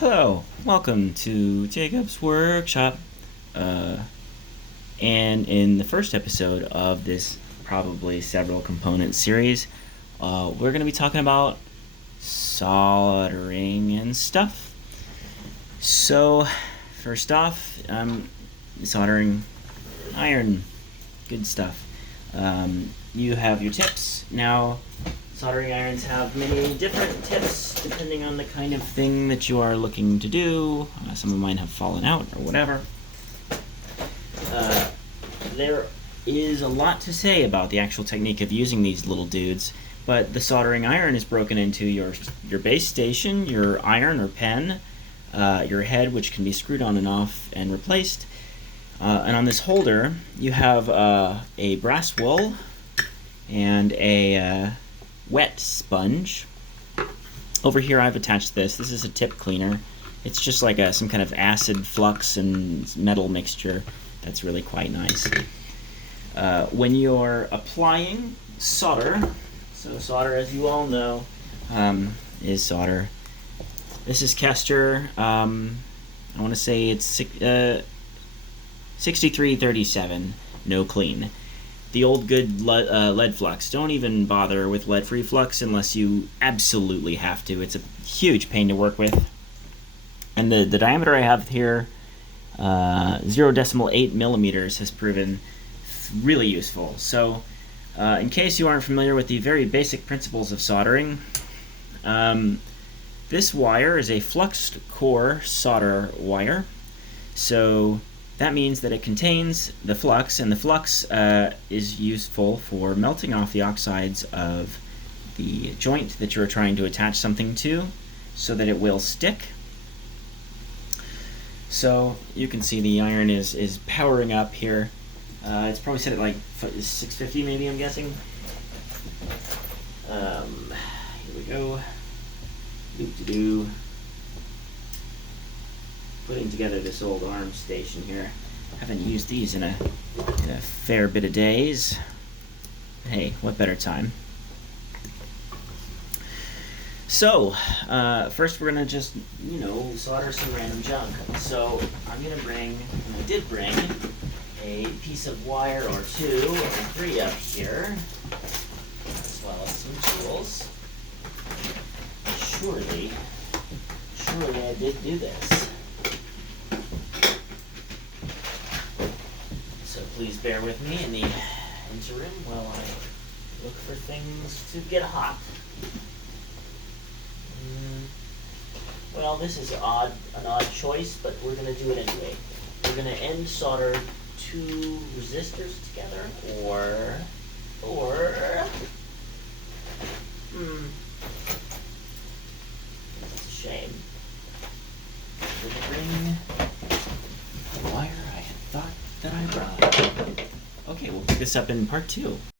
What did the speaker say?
Hello, welcome to Jacob's Workshop. And in the first episode of this probably several component series, we're going to be talking about soldering and stuff. So, first off, soldering iron, good stuff. You have your tips. Now, soldering irons have many different tips depending on the kind of thing that you are looking to do. Some of mine have fallen out or whatever. There is a lot to say about the actual technique of using these little dudes, but the soldering iron is broken into your base station, your iron or pen, your head, which can be screwed on and off and replaced. And on this holder, you have a brass wool and a wet sponge. Over here I've attached this. This is a tip cleaner. It's just like some kind of acid flux and metal mixture that's really quite nice. When you're applying solder, so solder, as you all know, is solder. This is Kester. I want to say it's 6337, no clean. The old good lead flux. Don't even bother with lead-free flux unless you absolutely have to. It's a huge pain to work with. And the diameter I have here, 0.8 millimeters, has proven really useful. So, in case you aren't familiar with the very basic principles of soldering, this wire is a fluxed core solder wire. So that means that it contains the flux, and the flux is useful for melting off the oxides of the joint that you're trying to attach something to so that it will stick. So you can see the iron is powering up here. It's probably set at like 650 maybe, I'm guessing. Here we go. Doop-de-doo. Putting together this old arm station here. Haven't used these in a fair bit of days. Hey, what better time? So, first we're gonna just, solder some random junk. So, I'm gonna bring, and I did bring, a piece of wire or two, or three up here, as well as some tools. Surely I did do this. So please bear with me in the interim while I look for things to get hot. Well, this is an odd choice, but we're going to do it anyway. We're going to end solder two resistors together, or that's a shame. We're going to bring the wire I had thought that I brought. Okay, we'll pick this up in part 2.